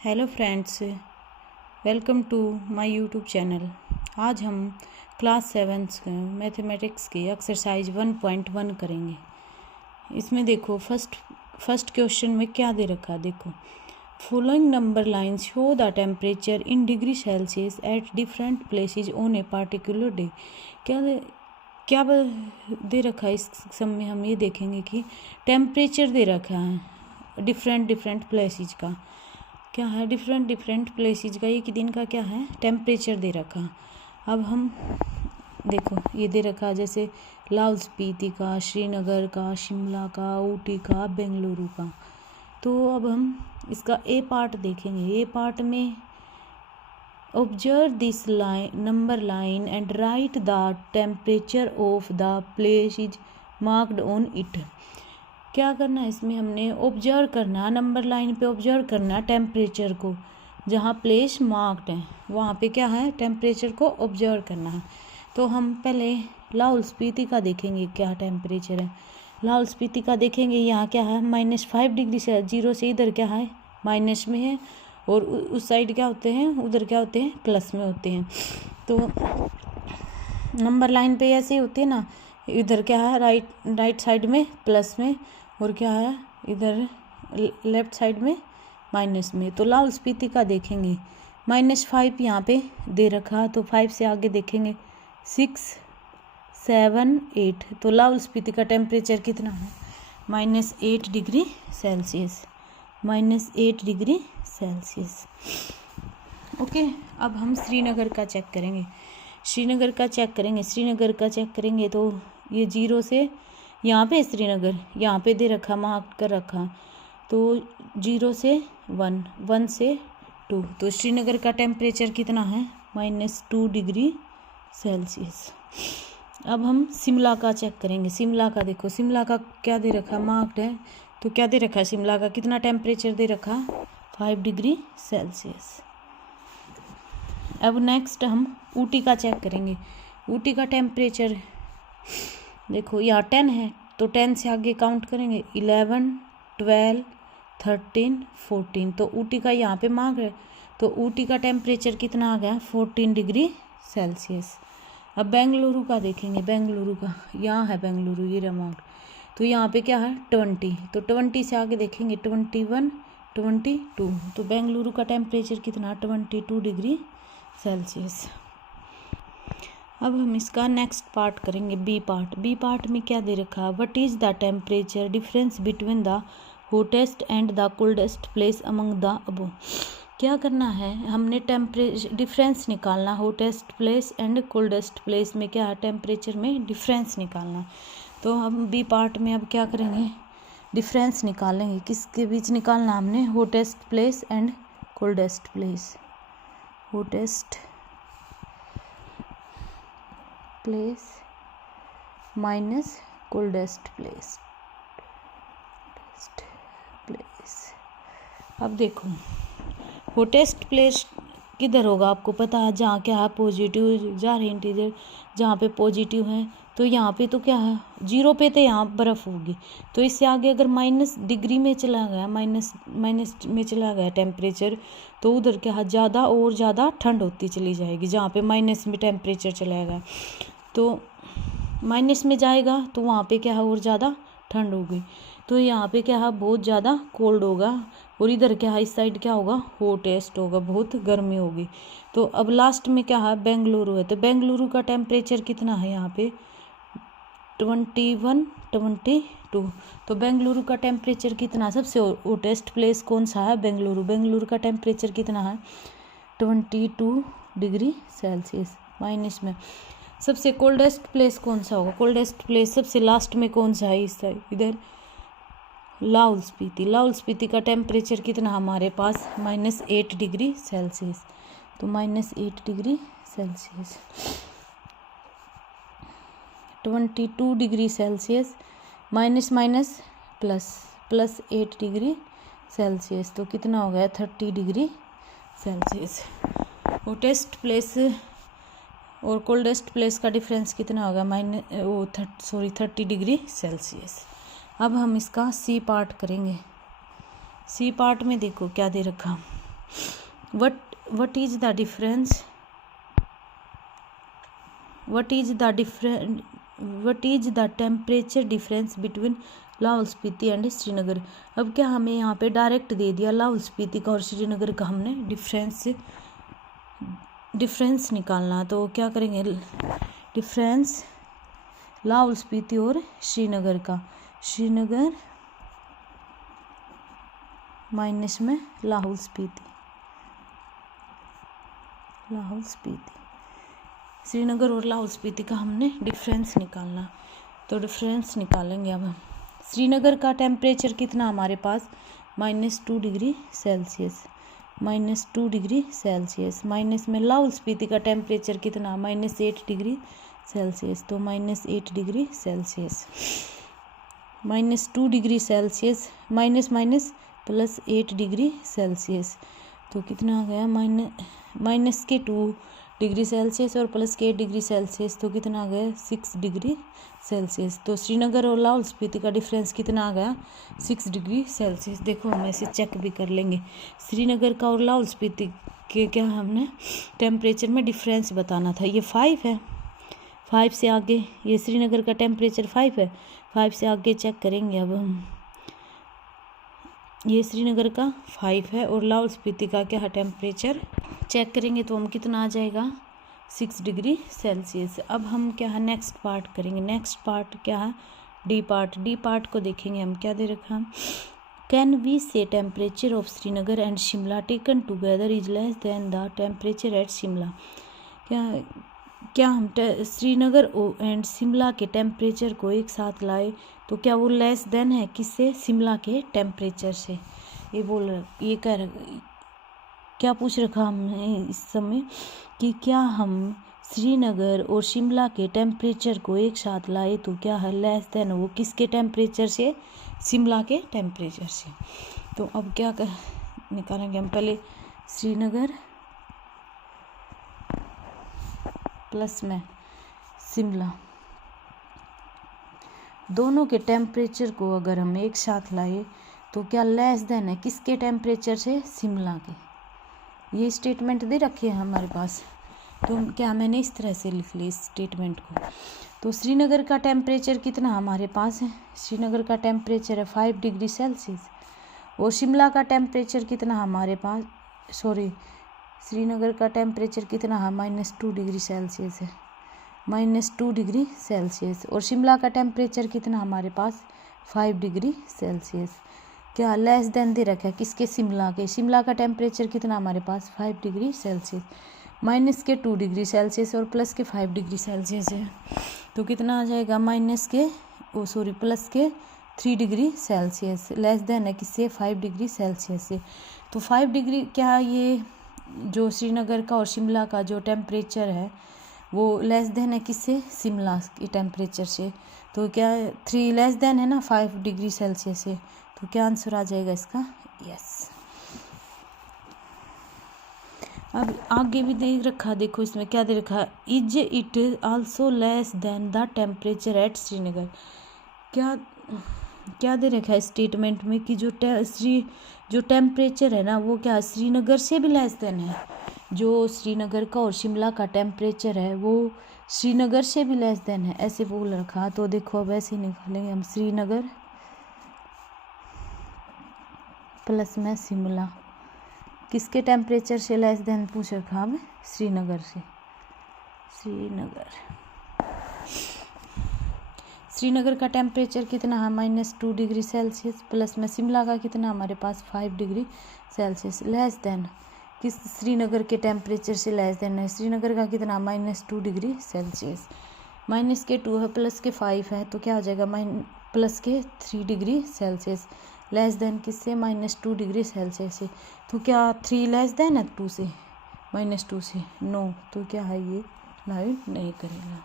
Hello friends, welcome to my YouTube channel. आज हम class 7 mathematics की एक्सरसाइज 1.1 करेंगे। इसमें देखो फर्स्ट क्वेश्चन में क्या दे रखा, देखो following number line show the temperature in degree Celsius at different places on a particular day. क्या दे रखा है इस सम में, हम ये देखेंगे कि टेम्परेचर दे रखा है डिफरेंट प्लेसेस का। क्या है डिफरेंट प्लेसेस का, एक दिन का क्या है टेम्परेचर दे रखा। अब हम देखो ये दे रखा जैसे लाहौल स्पीति का, श्रीनगर का, शिमला का, ऊटी का, बेंगलुरु का। तो अब हम इसका ए पार्ट देखेंगे। ए पार्ट में observe this number line and right the temperature of the places marked on it. क्या करना है इसमें, हमने ऑब्जर्व करना, नंबर लाइन पे ऑब्जर्व करना टेम्परेचर को, जहाँ प्लेस मार्क्ड है वहाँ पे क्या है टेम्परेचर को ऑब्जर्व करना है। तो हम पहले लाहौल स्पीति का देखेंगे क्या टेम्परेचर है। लाहौल स्पीति का देखेंगे, यहाँ क्या है -5 डिग्री से, जीरो से इधर क्या है माइनस में है, और उस साइड क्या होते हैं, उधर क्या होते हैं प्लस में होते हैं। तो नंबर लाइन पे ऐसे ही होते हैं ना, इधर क्या है राइट साइड में प्लस में, और क्या है इधर लेफ्ट साइड में माइनस में। तो लाहौल स्पीति का देखेंगे -5 यहाँ पे दे रखा, तो 5 से आगे देखेंगे 6, 7, 8। तो लाहौल स्पीति का टेम्परेचर कितना है -8 degree Celsius, -8 degree Celsius. Okay, अब हम श्रीनगर का चेक करेंगे। श्रीनगर का चेक करेंगे तो ये जीरो से यहाँ पे श्रीनगर यहाँ पे दे रखा, मार्क कर रखा, तो 0 से 1, 1 से 2। तो श्रीनगर का टेम्परेचर कितना है -2 डिग्री सेल्सियस। अब हम शिमला का चेक करेंगे। शिमला का देखो, शिमला का क्या दे रखा, मार्क्ड है, तो क्या दे रखा शिमला का, कितना टेम्परेचर दे रखा 5 डिग्री सेल्सियस। अब नेक्स्ट हम ऊटी का चेक करेंगे। ऊटी का टेम्परेचर देखो यहाँ 10 है, तो 10 से आगे काउंट करेंगे 11, 12, 13, 14। तो ऊटी का यहाँ पे मार्क है, तो ऊटी का टेम्परेचर कितना आ गया 14 डिग्री सेल्सियस। अब बेंगलुरु का देखेंगे। बेंगलुरु का यहाँ है बेंगलुरु, ये रिमार्क, तो यहाँ पे क्या है 20, तो 20 से आगे देखेंगे 21, 22। तो बेंगलुरु का टेम्परेचर कितना 22 डिग्री सेल्सियस। अब हम इसका नेक्स्ट पार्ट करेंगे, बी पार्ट। बी पार्ट में क्या दे रखा, what is the temperature difference between the hottest and the coldest place among the above. क्या करना है, हमने टेम्परेचर डिफरेंस निकालना, hottest place and coldest place में क्या है टेम्परेचर में डिफरेंस निकालना। तो हम बी पार्ट में अब क्या करेंगे, डिफरेंस निकालेंगे। किसके बीच निकालना हमने, hottest place and coldest place, hottest place minus coldest place. अब देखो हॉटेस्ट प्लेस किधर होगा, आपको पता है, जहाँ क्या है पॉजिटिव जा रहे इंटीजर, जहाँ पे पॉजिटिव है, तो यहाँ पे तो क्या है 0 पे, तो यहाँ बर्फ़ होगी। तो इससे आगे अगर माइनस डिग्री में चला गया, माइनस में चला गया टेम्परेचर, तो उधर क्या है ज़्यादा और ज़्यादा ठंड होती चली जाएगी। जहाँ पे माइनस में टेम्परेचर चलाएगा, तो माइनस में जाएगा, तो वहाँ पे क्या है और ज़्यादा ठंड होगी। तो यहाँ पे क्या है बहुत ज़्यादा कोल्ड होगा, और इधर क्या है इस साइड क्या होगा हॉटेस्ट होगा, बहुत गर्मी होगी। तो अब लास्ट में क्या है बेंगलुरु है, तो बेंगलुरु का टेम्परेचर कितना है यहाँ पे 21, 22। तो बेंगलुरु का टेम्परेचर कितना, सबसे हॉटेस्ट प्लेस कौन सा है बेंगलुरु। बेंगलुरु का टेम्परेचर कितना है 22 डिग्री सेल्सियस माइनस में। सबसे कोल्डेस्ट प्लेस कौन सा होगा, कोल्डेस्ट प्लेस सबसे लास्ट में कौन सा है, इस साइड इधर लाहौल स्पीति। लाहौल स्पीति का टेम्परेचर कितना हमारे पास -8 डिग्री सेल्सियस, तो -8 degree Celsius, 22 degree Celsius minus plus 8 degree Celsius, तो कितना हो गया 30 डिग्री सेल्सियस। हॉटेस्ट प्लेस और कोल्डेस्ट प्लेस का डिफरेंस कितना होगा 30 डिग्री सेल्सियस। अब हम इसका सी पार्ट करेंगे। सी पार्ट में देखो क्या दे रखा, what is the temperature difference between Lahaul Spiti and Srinagar. अब क्या हमें यहाँ पे डायरेक्ट दे दिया लाहौल स्पीति का और श्रीनगर का, हमने डिफरेंस निकालना। तो क्या करेंगे, डिफरेंस लाहौल स्पीति और श्रीनगर का, श्रीनगर माइनस में लाहौल स्पीति, श्रीनगर और लाहौल स्पीति का हमने डिफरेंस निकालना। तो डिफरेंस निकालेंगे अब हम। श्रीनगर का टेम्परेचर कितना हमारे पास -2 degree Celsius, -2 degree Celsius, minus में लाहौल स्पीति का टेम्परेचर कितना -8 डिग्री सेल्सियस, तो -8 degree Celsius, -2 degree Celsius, minus +8 degree Celsius, तो कितना आ गया माइनस के 2 डिग्री सेल्सियस और प्लस के 8 डिग्री सेल्सियस, तो कितना आ गया 6 डिग्री सेल्सियस। तो श्रीनगर और लाहौल स्पीति का डिफरेंस कितना आ गया 6 डिग्री सेल्सियस। देखो हम ऐसे चेक भी कर लेंगे, श्रीनगर का और लाहौल स्पीति के क्या हमने टेम्परेचर में डिफरेंस बताना था। ये 5 है, 5 से आगे ये श्रीनगर का टेम्परेचर 5 है, 5 से आगे चेक करेंगे अब हम। ये श्रीनगर का 5 है और लाहौल स्पीति का क्या है टेम्परेचर चेक करेंगे तो हम कितना आ जाएगा 6 डिग्री सेल्सियस। अब हम क्या है नेक्स्ट पार्ट करेंगे। नेक्स्ट पार्ट क्या है डी पार्ट को देखेंगे हम। क्या दे रखा है, कैन वी से temperature of Srinagar and Shimla taken together is less than the temperature at Shimla. क्या हम श्रीनगर एंड शिमला के टेम्परेचर को एक साथ लाए तो क्या वो लेस देन है किससे, शिमला के टेम्परेचर से। ये क्या पूछ रखा हमने इस समय कि क्या हम श्रीनगर और शिमला के टेम्परेचर को एक साथ लाए तो क्या है लेस देन वो किसके टेम्परेचर से, शिमला के टेम्परेचर से। तो अब क्या निकालेंगे हम, पहले श्रीनगर प्लस में शिमला, दोनों के टेम्परेचर को अगर हम एक साथ लाए तो क्या लेस देन है किसके टेम्परेचर से, शिमला के। ये स्टेटमेंट दे रखे हैं हमारे पास, तो क्या मैंने इस तरह से लिख ली इस स्टेटमेंट को। तो श्रीनगर का टेम्परेचर कितना हमारे पास है, श्रीनगर का टेम्परेचर है 5 डिग्री सेल्सियस और शिमला का टेम्परेचर कितना हमारे पास, श्रीनगर का टेम्परेचर कितना है -2 डिग्री सेल्सियस है, -2 डिग्री सेल्सियस और शिमला का टेम्परेचर कितना हमारे पास 5 डिग्री सेल्सियस। क्या लेस देन दे रखा है किसके, शिमला के। शिमला का टेम्परेचर कितना हमारे पास 5 डिग्री सेल्सियस, माइनस के 2 डिग्री सेल्सियस और प्लस के 5 डिग्री सेल्सियस है, तो कितना आ जाएगा प्लस के 3 डिग्री सेल्सियस, लेस देन है किससे, 5 डिग्री सेल्सियस से। तो 5 डिग्री क्या ये जो श्रीनगर का और शिमला का जो टेम्परेचर है वो लेस देन है किससे, शिमला के टेम्परेचर से। तो क्या 3 लेस देन है ना 5 डिग्री सेल्सियस से, तो क्या आंसर आ जाएगा इसका, यस। अब आगे भी दे रखा, देखो इसमें क्या दे रखा, is it also less than the temperature at Srinagar. क्या दे रखा है स्टेटमेंट में कि जो टेम्परेचर है ना वो क्या श्रीनगर से भी लेस देन है, जो श्रीनगर का और शिमला का टेम्परेचर है वो श्रीनगर से भी लेस देन है, ऐसे बोल रखा। तो देखो अब ऐसे ही निकालेंगे हम, श्रीनगर प्लस में शिमला किसके टेम्परेचर से लेस देन पूछ रखा हमें, श्रीनगर से। श्रीनगर का टेम्परेचर कितना है -2 डिग्री सेल्सियस, प्लस में शिमला का कितना हमारे पास 5 डिग्री सेल्सियस, लेस देन किस, श्रीनगर के टेम्परेचर से लेस देन है, श्रीनगर का कितना -2 डिग्री सेल्सियस, माइनस के 2 है प्लस के 5 है, तो क्या हो जाएगा प्लस के 3 डिग्री सेल्सियस, लेस देन किससे, -2 डिग्री सेल्सियस से। तो क्या 3 लेस देन है 2 से, -2 से, नो, तो क्या है ये लाइट नहीं करेगा।